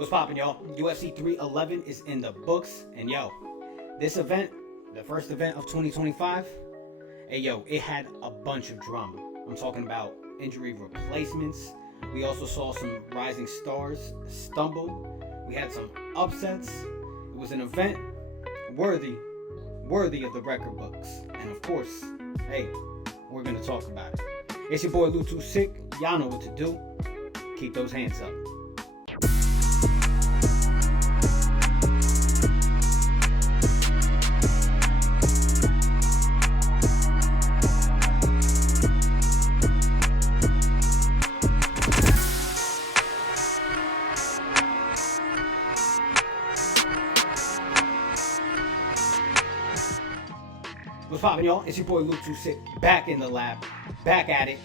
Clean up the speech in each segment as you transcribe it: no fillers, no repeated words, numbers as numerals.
What's poppin', y'all? UFC 311 is in the books, and yo, this event, the first event of 2025, hey yo, it had a bunch of drama. I'm talking about injury replacements. We also saw some rising stars stumble. We had some upsets. It was an event worthy of the record books. And of course, hey, we're gonna talk about it. It's your boy Lou Too Sick. Y'all know what to do. Keep those hands up. What's poppin', y'all? It's your boy Lou Too Sick, back in the lab, back at it.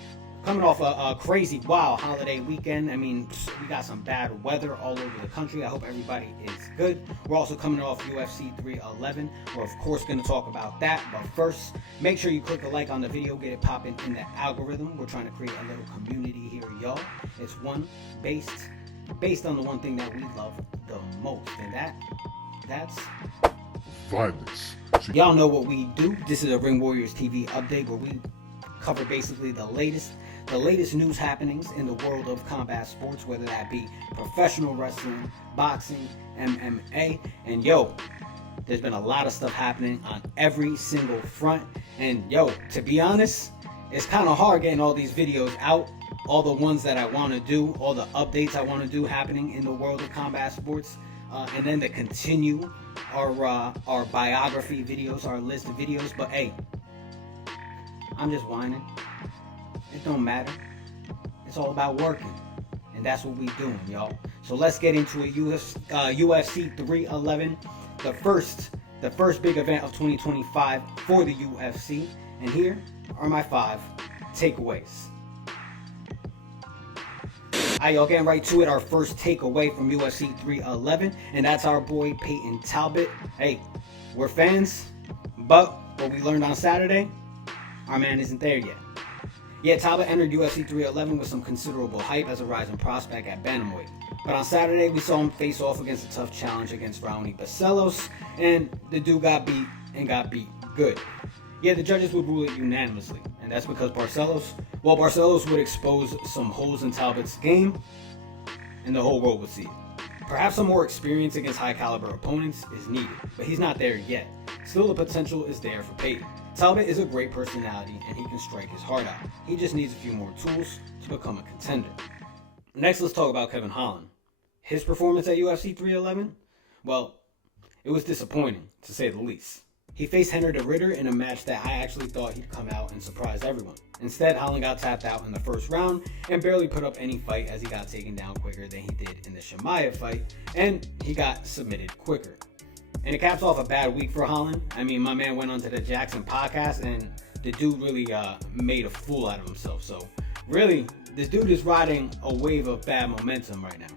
Coming off a crazy, wild holiday weekend. I mean, we got some bad weather all over the country. I hope everybody is good. We're also coming off UFC 311. We're, of course, going to talk about that. But first, make sure you click a like on the video, get it popping in the algorithm. We're trying to create a little community here, y'all. It's one based on the one thing that we love the most. And that's violence. Y'all know what we do. This is a RingWarriors TV update where we cover basically the latest news happenings in the world of combat sports, whether that be professional wrestling, boxing, MMA, and yo, there's been a lot of stuff happening on every single front. And yo, to be honest, it's kind of hard getting all these videos out, all the ones that I want to do, all the updates I want to do happening in the world of combat sports, and then to continue our biography videos, our list of videos. But hey, I'm just whining. It don't matter. It's all about working, and that's what we doing, y'all. So let's get into a UFC 311, the first big event of 2025 for the UFC. And here are my 5 takeaways. Alright, y'all, getting right to it. Our first takeaway from UFC 311, and that's our boy Payton Talbott. Hey, we're fans, but what we learned on Saturday, our man isn't there yet. Yeah, Talbott entered UFC 311 with some considerable hype as a rising prospect at Bantamweight. But on Saturday, we saw him face off against a tough challenge against Raoni Barcelos, and the dude got beat, and got beat good. Yeah, the judges would rule it unanimously, and that's because Barcelos would expose some holes in Talbott's game, and the whole world would see it. Perhaps some more experience against high-caliber opponents is needed, but he's not there yet. Still, the potential is there for Payton. Talbott is a great personality, and he can strike his heart out. He just needs a few more tools to become a contender. Next, let's talk about Kevin Holland. His performance at UFC 311? Well, it was disappointing, to say the least. He faced Reinier de Ridder in a match that I actually thought he'd come out and surprise everyone. Instead, Holland got tapped out in the first round and barely put up any fight as he got taken down quicker than he did in the Jamahal fight, and he got submitted quicker. And it caps off a bad week for Holland. I mean, my man went onto the Jackson podcast, and the dude really made a fool out of himself. So, really, this dude is riding a wave of bad momentum right now.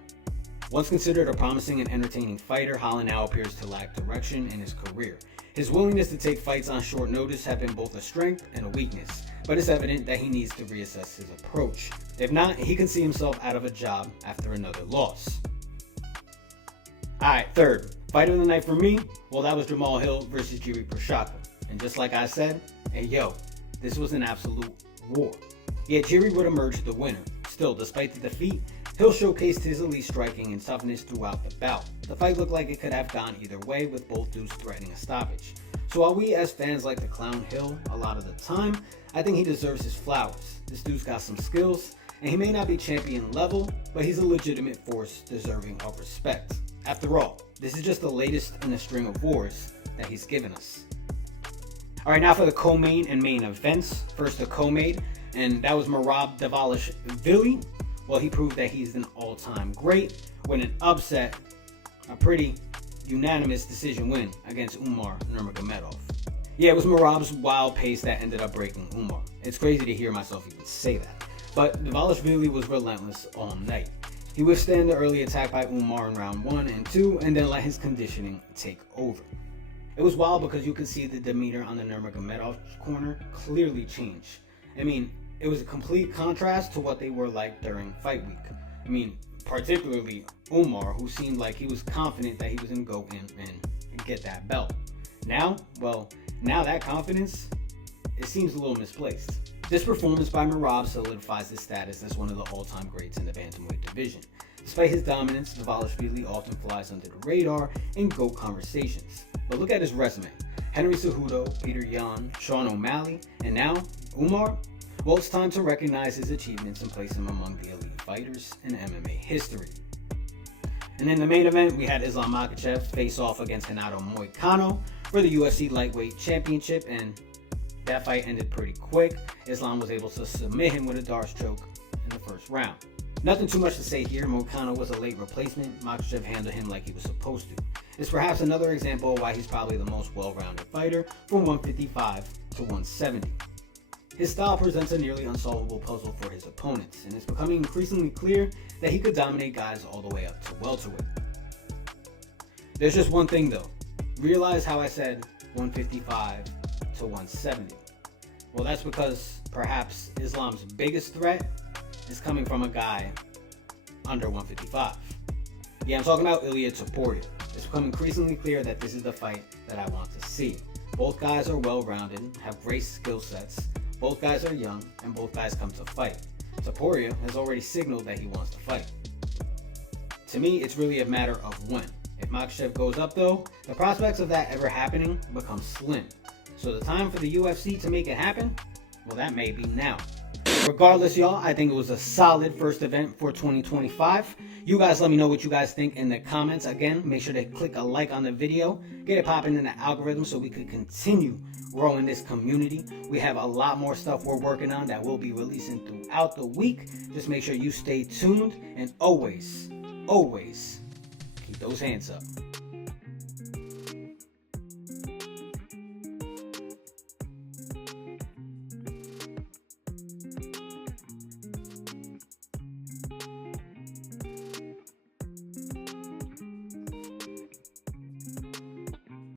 Once considered a promising and entertaining fighter, Holland now appears to lack direction in his career. His willingness to take fights on short notice have been both a strength and a weakness, but it's evident that he needs to reassess his approach. If not, he can see himself out of a job after another loss. Alright, third, fight of the night for me, well, that was Jamahal Hill versus Jiri Prochazka. And just like I said, hey yo, this was an absolute war. Yeah, Jiri would emerge the winner. Still, despite the defeat, Hill showcased his elite striking and toughness throughout the bout. The fight looked like it could have gone either way, with both dudes threatening a stoppage. So while we as fans like to clown Hill a lot of the time, I think he deserves his flowers. This dude's got some skills, and he may not be champion level, but he's a legitimate force deserving of respect. After all, this is just the latest in a string of wars that he's given us. Alright, now for the co-main and main events. First, the co-main, and that was Merab Dvalishvili. Well, he proved that he's an all-time great with an upset, a pretty unanimous decision win against Umar Nurmagomedov. Yeah, it was Merab's wild pace that ended up breaking Umar. It's crazy to hear myself even say that. But Dvalishvili was relentless all night. He withstood the early attack by Umar in round 1 and 2, and then let his conditioning take over. It was wild because you could see the demeanor on the Nurmagomedov corner clearly change. I mean, it was a complete contrast to what they were like during fight week. I mean, particularly Umar, who seemed like he was confident that he was going to go in and get that belt. Now that confidence, it seems a little misplaced. This performance by Merab solidifies his status as one of the all-time greats in the bantamweight division. Despite his dominance, Dvalishvili often flies under the radar in GOAT conversations. But look at his resume. Henry Cejudo, Peter Yan, Sean O'Malley, and now Umar? Well, it's time to recognize his achievements and place him among the elite fighters in MMA history. And in the main event, we had Islam Makhachev face off against Renato Moicano for the UFC Lightweight Championship, and that fight ended pretty quick. Islam was able to submit him with a Darce choke in the first round. Nothing too much to say here. Moicano was a late replacement. Makhachev handled him like he was supposed to. It's perhaps another example of why he's probably the most well-rounded fighter from 155 to 170. His style presents a nearly unsolvable puzzle for his opponents, and it's becoming increasingly clear that he could dominate guys all the way up to welterweight. There's just one thing though. Realize how I said 155 to 170. Well, that's because perhaps Islam's biggest threat is coming from a guy under 155. Yeah, I'm talking about Ilia Topuria. It's become increasingly clear that this is the fight that I want to see. Both guys are well-rounded, have great skill sets. Both guys are young, and both guys come to fight. Topuria has already signaled that he wants to fight. To me, it's really a matter of when. If Makhachev goes up though, the prospects of that ever happening become slim. So the time for the UFC to make it happen, well, that may be now. Regardless, y'all, I think it was a solid first event for 2025. You guys let me know what you guys think in the comments. Again, make sure to click a like on the video, get it popping in the algorithm so we can continue growing this community. We have a lot more stuff we're working on that we'll be releasing throughout the week. Just make sure you stay tuned and always keep those hands up.